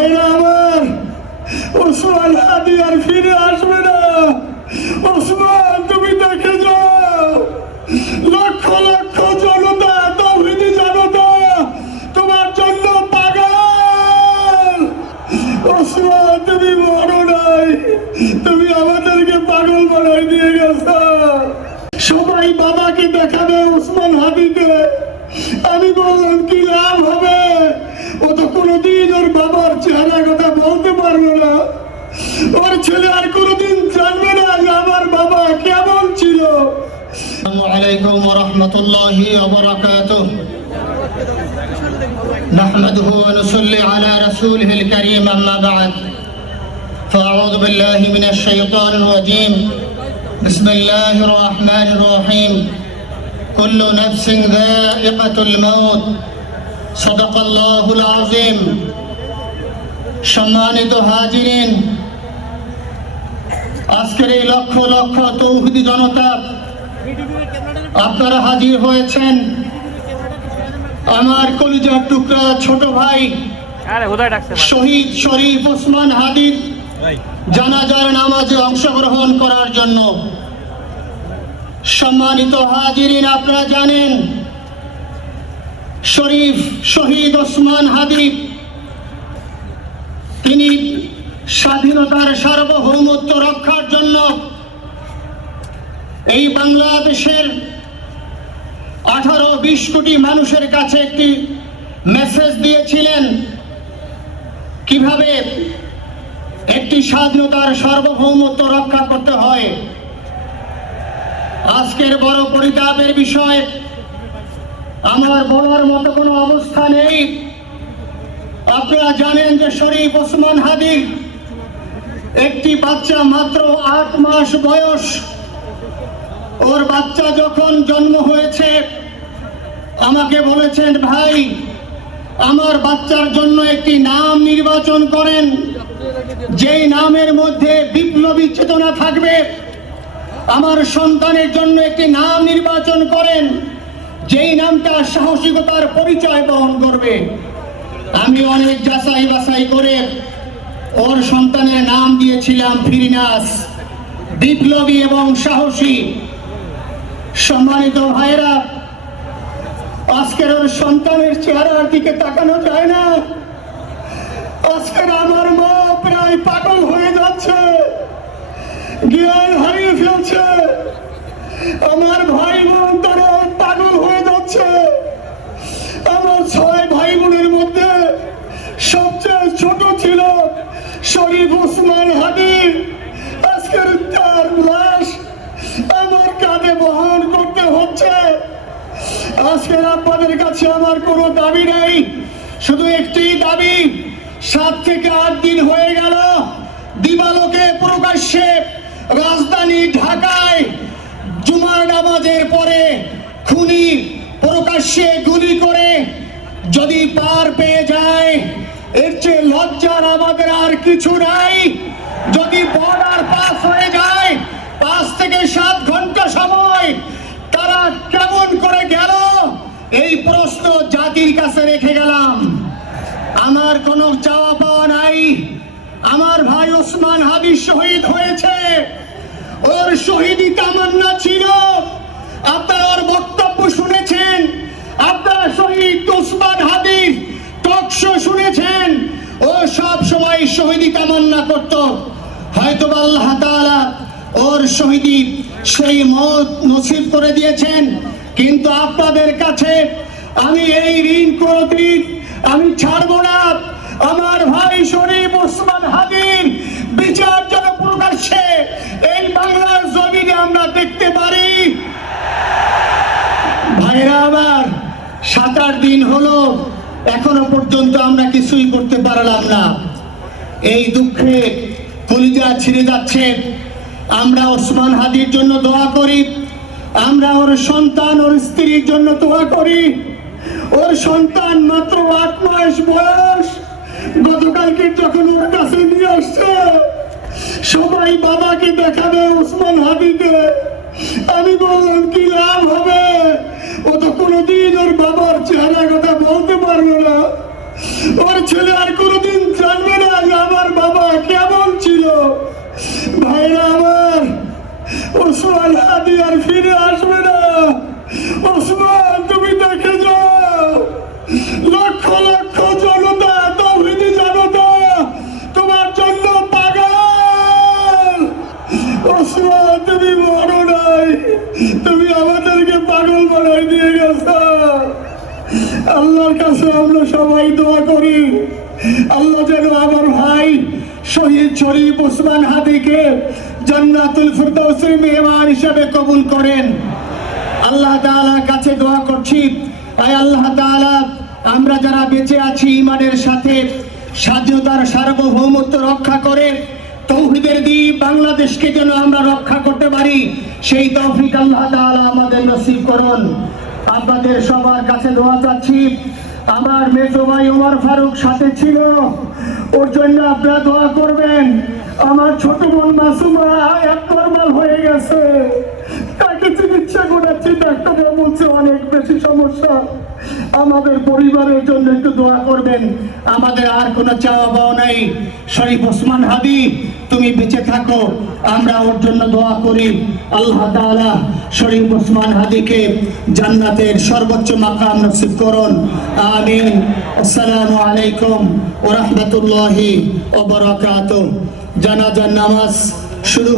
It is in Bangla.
ভাইরা আমার, ওসমান হাদি আর ফিরে আসবে না। ওসমান, তুমি দেখে যাও, লক্ষ লক্ষ জনতা, তৌহিদি জনতা তোমার জন্য পাগল। ওসমান, তুমি মরো নাই, তুমি আমাদেরকে পাগল বানাই দিয়ে গেছ। সবাই বাবাকে দেখাবে ওসমান হাদিকে। আমি বললাম কি লাভ হবে? ও তো কোনোদিন ওর বাবার চেহারা কথা বলতে পারবে না। ওর ছেলে আর কোনোদিন জানবে না যে আমার বাবা কেমন ছিল। আসসালামু আলাইকুম ওয়া রাহমাতুল্লাহি ওয়া বারাকাতুহু। নাহমাদুহু ওয়া নুসাল্লি আলা রাসূলিহিল কারীম, আম্মা বা'দ। ফাআউযু বিল্লাহি মিনাশ শাইতানির রাজীম। বিসমিল্লাহির রাহমানির রহিম। কুল্লু নাফসিন যায়িকাতুল মাউত। সাদাকাল্লাহুল আযীম। সম্মানিত হাজিরিন, আজকের এই লক্ষ লক্ষ তৌহিদি জনতা, আপনারা হাজির হয়েছেন আমার কলিজার টুকরা ছোট ভাই শহীদ শরীফ ওসমান হাদির জানাজার নামাজে অংশগ্রহণ করার জন্য। সম্মানিত হাজিরিন, আপনারা জানেন শরীফ শহীদ ওসমান হাদি তিনি স্বাধীনতার সার্বভৌমত্ব রক্ষার জন্য এই বাংলাদেশের 18-20 কোটি মানুষের কাছে একটি মেসেজ দিয়েছিলেন কিভাবে একটি স্বাধীনতার সার্বভৌমত্ব রক্ষা করতে হয়। আজকের বড় পরিতাপের বিষয়, আমার বলার মতো কোনো অবস্থা নেই। আপনারা জানেন যে শরীফ ওসমান হাদির একটি বাচ্চা মাত্র 8 মাস বয়স। ওর বাচ্চা যখন জন্ম হয়েছে আমাকে বলেছেন, ভাই আমার বাচ্চার জন্য একটি নাম নির্বাচন করেন, যেই নামের মধ্যে বিপ্লবী চেতনা থাকবে। আমার সন্তানের জন্য একটি নাম নির্বাচন করেন, যেই নামটা সাহসিকতার পরিচয় বহন করবে। আমি অনেক যাচাই বাছাই করে ওর সন্তানের নাম দিয়েছিলাম ফিরিনাস, বিপ্লবী এবং সাহসী। সম্মানিত ভাইরা, আজকের ওর সন্তানের চেহারার দিকে তাকানো যায় না। আজকের আমার মা প্রায় পাগল হয়ে যাচ্ছে, জ্ঞান হারিয়ে ফেলছে। আমার ভাই বোন তারা পাগল হয়ে যাচ্ছে। আমার 6 ভাই বোনের মধ্যে সবচেয়ে ছোট ছিল শরীফ ওসমান হাদি। আজকের তার লাশ আমার কাঁধে বহন করতে হচ্ছে। আজকের আপনাদের কাছে আমার কোনো দাবি নেই, শুধু একটি দাবি। 7 থেকে 8 দিন হয়ে গেল দিবালোকে প্রকাশ্যে রাজধানী ঢাকায় জুমার নামাজের পরে খুনি প্রকাশ্যে গুলি করে যদি পার পেয়ে যায়, এর চেয়ে লজ্জার আমাদের আর কিছু নাই। যদি বর্ডার পাস হয়ে যায়, 5 থেকে 7 ঘন্টা সময় তারা কেমন করে গেল, এই প্রশ্ন জাতির কাছে রেখে গেলাম। আমার কোনো চাওয়া পাওয়া নাই। আমার ভাই ওসমান হাদি শহীদ হয়েছে, ওর শহীদি তামান্না ছিল। আপনারা ওর বক্তব্য শুনেছেন, আপনারা শহীদ ওসমান হাদির টক শো শুনেছেন। ও সব সময় শহীদি তামান্না করত। হয়তো আল্লাহ তাআলা ওর শহীদি সেই মত নসিব করে দিয়েছেন। কিন্তু আপনাদের কাছে আমি এই ঋণ কোনদিন আমি ছাড়বো না। আমার ভাই শরীফ ওসমান হাদির বিচার যেন প্রকাশ্যে এই বাংলার জমিনে আমরা দেখতে পারি। ভাইরা আমার, 7-8 দিন হলো, এখনো পর্যন্ত আমরা কিছুই করতে পারলাম না। এই দুঃখে কলিজা ছিঁড়ে যাচ্ছে। আমরা ওসমান হাদির জন্য দোয়া করি, আমরা ওর সন্তান ওর স্ত্রীর জন্য দোয়া করি। ওর সন্তান মাত্র 8 মাস বয়স। গতকালকে যখন ওর কাছে নিয়ে আসছে, সবাই বাবাকে দেখাবে ওসমান হাদিকে। আমি বললাম কি লাভ হবে? ও তো কোনোদিন ওর বাবার চেহারা কথা বলতে পারবে না। ওর ছেলে আর কোনোদিন জানবে সবাই দোয়া করি আল্লাহ যেন আমার ভাই শহীদ শরীফ ওসমান হাদিকে জান্নাতুল ফিরদাউসের মেহমান হিসেবে কবুল করেন। আল্লাহ তাআলার কাছে দোয়া করছি, আয় আল্লাহ তাআলা, আমরা যারা বেঁচে আছি ঈমানের সাথে স্বাধীনতার সার্বভৌমত্ব রক্ষা করে তৌহিদের দ্বীপ বাংলাদেশকে যেন আমরা রক্ষা করতে পারি, সেই তৌফিক আল্লাহ তাআলা আমাদের নসিব করুন। আপনাদের সবার কাছে দোয়া চাচ্ছি। আমার মেজো ভাই ওমর ফারুক সাথে ছিল, ওর জন্য আপনারা দোয়া করবেন। আমার ছোট বোন মাসুমা একবার হয়ে গেছে, তাকে চিকিৎসা করাচ্ছি, ডাক্তাররা বলছে অনেক বেশি সমস্যা। আমাদের পরিবারের জন্য একটু দোয়া করবেন। আমাদের আর কোনো চাওয়া পাওয়া নাই। শরীফ ওসমান হাদি তুমি বেঁচে থাকো, আমরা ওর জন্য দোয়া করি। আল্লাহ তাআলা শরীফ ওসমান হাদিকে জান্নাতের সর্বোচ্চ মাকাম নসিব করুন, আমিন। আসসালামু আলাইকুম ওয়া রাহমাতুল্লাহি ওয়া বারাকাতুহু। জানাজার নামাজ শুরু